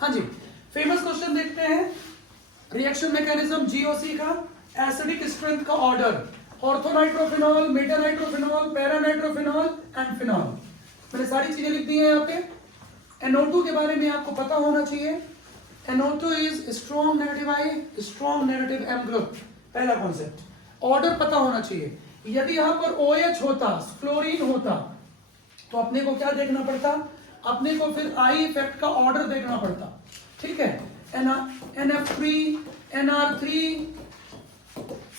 हाँ जी, famous question देखते हैं। रिएक्शन मैकेनिज्म जीओसी का, एसिडिक स्ट्रेंथ का order, orthonitrophenol, metanitrophenol, paranitrophenol and phenol. मैंने सारी चीजें लिख दी हैं यहाँ पे। NO2 के बारे में आपको पता होना चाहिए। NO2 is strong negative I, strong negative M group, पहला कॉन्सेप्ट। ऑर्डर पता होना चाहिए। यदि यहाँ पर OH होता, क्लोरीन होता, तो अपने को क्या देखना पड़ता? अपने को फिर आई इफेक्ट का ऑर्डर देखना पड़ता। ठीक है, NF3, NR3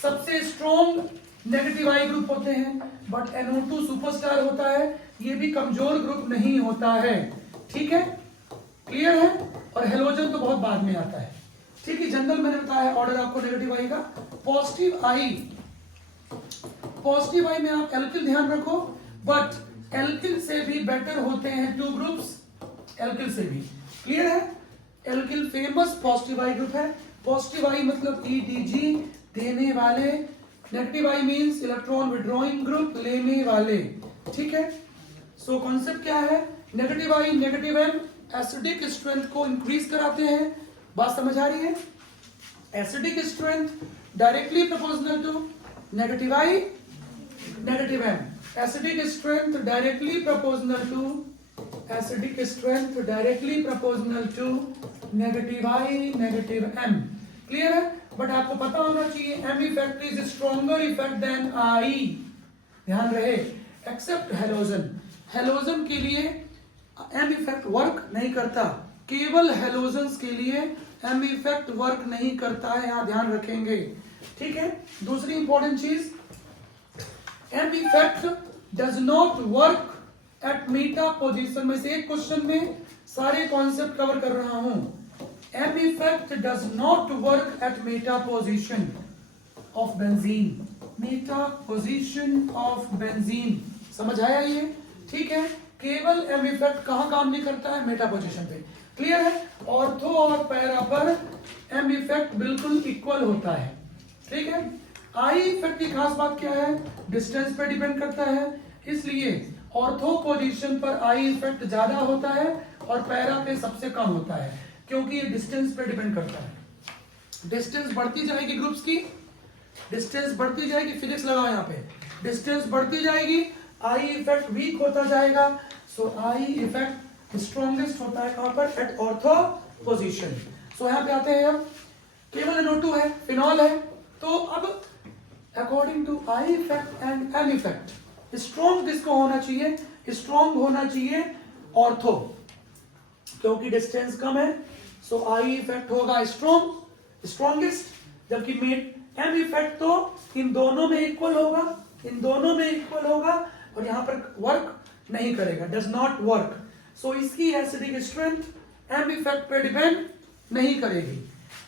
सबसे स्ट्रॉन्ग नेगेटिव आई ग्रुप होते हैं, बट NO2 सुपरस्टार होता है, ये भी कमजोर ग्रुप नहीं होता है। ठीक है, क्लियर है? और हेलोजन तो बहुत बाद में आता है। ठीक है, जनरल मैंने बताया ऑर्डर आपको नेगेटिव आई का। पॉजिटिव आई में आप एल्किल ध्यान रखो, बट एल्किल से भी बेटर होते हैं टू ग्रुप्स, एल्किल से भी। क्लियर है? Alkyl famous positive I group है। पॉजिटिव आई मतलब EDG, देने वाले। Negative I means electron withdrawing group, लेने वाले। ठीक है, सो कॉन्सेप्ट क्या है? Negative I, negative M acidic strength को इंक्रीज कराते हैं। बात समझ आ रही है? Acidic strength directly proportional to negative I, negative M। Acidic strength directly proportional to, acidic strength directly proportional to negative I, negative M। Clear है? But आपको पता होना चाहिए M effect is stronger effect than I। ध्यान रहे, accept halogen. Halogen के लिए M effect work नहीं करता, केवल हेलोजन्स के लिए M इफेक्ट वर्क नहीं करता है, यहां ध्यान रखेंगे। ठीक है, दूसरी इंपॉर्टेंट चीज, M effect does not work at Meta position. में से एक क्वेश्चन में सारे कॉन्सेप्ट कवर कर रहा हूं। M effect does not work at Meta position of benzene, Meta position of benzene. समझ आया ये? ठीक है, केवल M इफेक्ट कहां काम नहीं करता है? मेटा पोजीशन पे। क्लियर है? ऑर्थो और पैरा पर M इफेक्ट बिल्कुल इक्वल होता है। ठीक है, आई इफेक्ट की खास बात क्या है? डिस्टेंस पे डिपेंड करता है, इसलिए ऑर्थो पोजीशन पर आई इफेक्ट ज्यादा होता है और पैरा पे सबसे कम होता है, क्योंकि ये डिस्टेंस पे डिपेंड करता है। डिस्टेंस बढ़ती जाएगी ग्रुप्स की, डिस्टेंस बढ़ती जाएगी, फिजिक्स लगाओ यहाँ पे, डिस्टेंस बढ़ती जाएगी, आई इफेक्ट वीक होता जाएगा। सो आई इफेक्ट स्ट्रॉन्गेस्ट होता है कहां पर? At ortho position. सो यहाँ पे आते हैं अब, केवल NO2 है, फिनॉल है, तो अब according to I effect and M effect strong किसको होना चाहिए? स्ट्रॉन्ग होना चाहिए ऑर्थो, क्योंकि डिस्टेंस कम है। सो आई इफेक्ट होगा स्ट्रॉन्ग, स्ट्रॉन्गेस्ट, जबकि M इफेक्ट तो इन दोनों में इक्वल होगा, इन दोनों में इक्वल होगा, और यहां पर वर्क नहीं करेगा, डज नॉट वर्क। सो इसकी एसिडिक स्ट्रेंथ M इफेक्ट पे डिपेंड नहीं करेगी।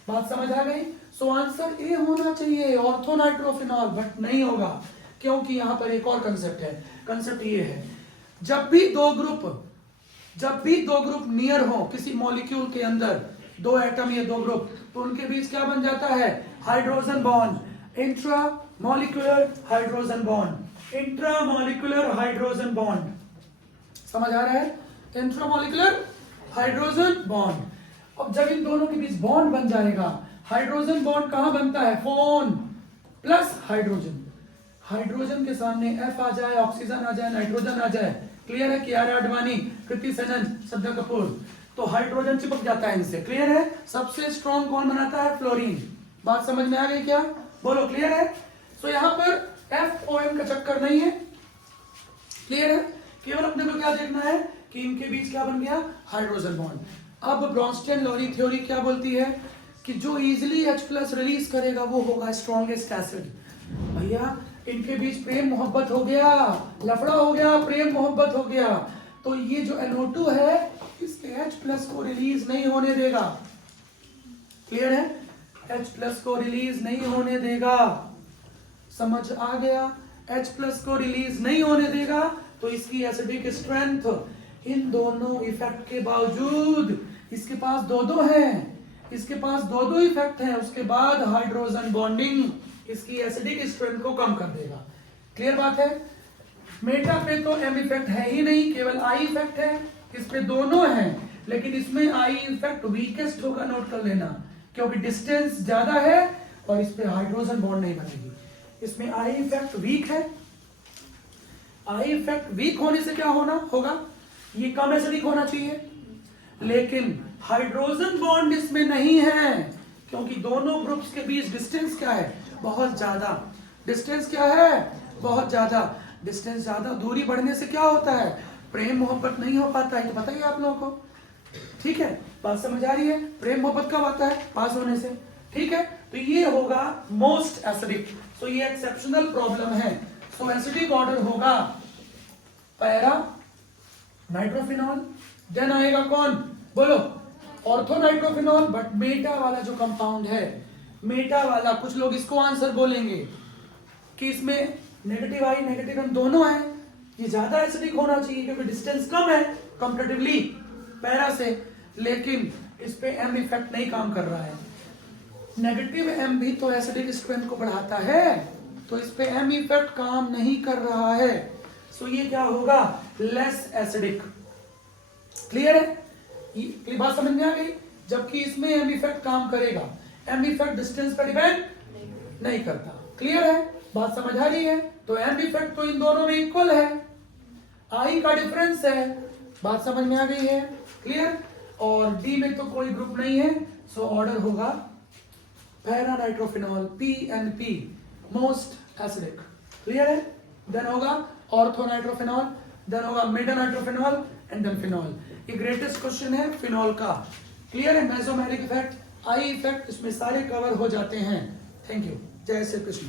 बात समझ आ गई? सो आंसर ए होना चाहिए, ऑर्थोनाइट्रोफिनॉल, बट नहीं होगा, क्योंकि यहां पर एक और कंसेप्ट है। कंसेप्ट ये है, जब भी दो ग्रुप नियर हो किसी मॉलिक्यूल के अंदर, दो एटम या दो ग्रुप, तो उनके बीच क्या बन जाता है? Hydrogen bond, intra molecular hydrogen bond, intra molecular hydrogen bond. समझ आ रहा है? Intra molecular hydrogen bond. अब जब इन दोनों के बीच बॉन्ड बन जाएगा, हाइड्रोजन बॉन्ड कहां बनता है? फोन प्लस हाइड्रोजन, हाइड्रोजन के सामने F आ जाए, ऑक्सीजन आ जाए, नाइट्रोजन आ जाए। क्लियर है? कियारा आडवाणी, कृति सेनन, श्रद्धा कपूर, तो हाइड्रोजन चिपक जाता है इनसे। क्लियर है? सबसे स्ट्रॉन्ग कौन बनाता है? फ्लोरीन। बात समझ में आ गई क्या? बोलो, क्लियर है? सो यहां पर FOM का चक्कर नहीं है। क्लियर है? केवल अपने को क्या देखना है कि इनके बीच क्या बन गया? Hydrogen bond. अब ब्रॉन्स्टेन लॉरी थ्योरी क्या बोलती है कि जो इजीली H+ रिलीज करेगा वो होगा स्ट्रॉन्गेस्ट एसिड। भैया इनके बीच प्रेम मोहब्बत हो गया, लफड़ा हो गया, प्रेम मोहब्बत हो गया, तो ये जो NO2 है इसके H+ को रिलीज नहीं होने देगा। क्लियर है? H+ को रिलीज नहीं होने देगा। समझ आ गया? H+ को रिलीज नहीं होने देगा, तो इसकी एसिडिक स्ट्रेंथ इन दोनों इफेक्ट के बावजूद, इसके पास दो हैं, इसके पास दो इफेक्ट हैं, उसके बाद हाइड्रोजन बॉन्डिंग इसकी एसिडिक स्ट्रेंथ को कम कर देगा। क्लियर बात है? मेटा पे तो M इफेक्ट है ही नहीं, केवल I इफेक्ट है, इस पे दोनों हैं, लेकिन इसमें आई इफेक्ट वीकेस्ट होगा, नोट कर लेना, क्योंकि डिस्टेंस ज्यादा है और इस पे हाइड्रोजन बॉन्ड नहीं बनेगी। इसमें आई इफेक्ट वीक है। आई इफेक्ट वीक होने से क्या होना होगा, ये कम एसिडिक होना चाहिए, लेकिन हाइड्रोजन बॉन्ड इसमें नहीं है, क्योंकि दोनों ग्रुप्स के बीच डिस्टेंस क्या है, बहुत ज्यादा। डिस्टेंस क्या है, बहुत ज्यादा। डिस्टेंस ज्यादा, दूरी बढ़ने से क्या होता है, प्रेम मोहब्बत नहीं हो पाता है, ये बताइए आप लोगों को। ठीक है, बात समझ आ रही है? प्रेम मोहब्बत कब आता है, पास होने से। ठीक है, तो ये होगा मोस्ट एसिडिक। सो ये एक्सेप्शनल प्रॉब्लम है। सो एसिडिक ऑर्डर होगा पैरा नाइट्रोफिनॉल, देन आएगा कौन, बोलो, ऑर्थो नाइट्रोफिनॉल। बट मेटा वाला जो कंपाउंड है, मेटा वाला, कुछ लोग इसको आंसर बोलेंगे कि इसमें नेगेटिव आई नेगेटिव एम दोनों है, ये ज्यादा एसिडिक होना चाहिए क्योंकि डिस्टेंस कम है कंपैरेटिवली पैरा से, लेकिन इस पे एम इफेक्ट नहीं काम कर रहा है। नेगेटिव एम भी तो एसिडिक स्ट्रेंथ को बढ़ाता है, तो इस पे एम इफेक्ट काम नहीं कर रहा है। सो ये क्या होगा, लेस एसिडिक। क्लियर है, ये बात समझ में आ गई? जबकि इसमें एम इफेक्ट काम करेगा, एम इफेक्ट डिस्टेंस पर डिपेंड नहीं करता। क्लियर है, बात समझ आ रही है? तो एम इफेक्ट तो इन दोनों में इक्वल है, आई का डिफरेंस है। बात समझ में आ गई है? क्लियर। और डी में तो कोई ग्रुप नहीं है, सो ऑर्डर होगा para nitrophenol, PNP, most acidic. Clear है? देन होगा ऑर्थो नाइट्रोफिनॉल, देन होगा meta nitrophenol and then phenol. ये ग्रेटेस्ट क्वेश्चन है फिनॉल का। क्लियर है? मेसोमेरिक इफेक्ट, आई इफेक्ट, इसमें सारे कवर हो जाते हैं। थैंक यू, जय श्री कृष्ण।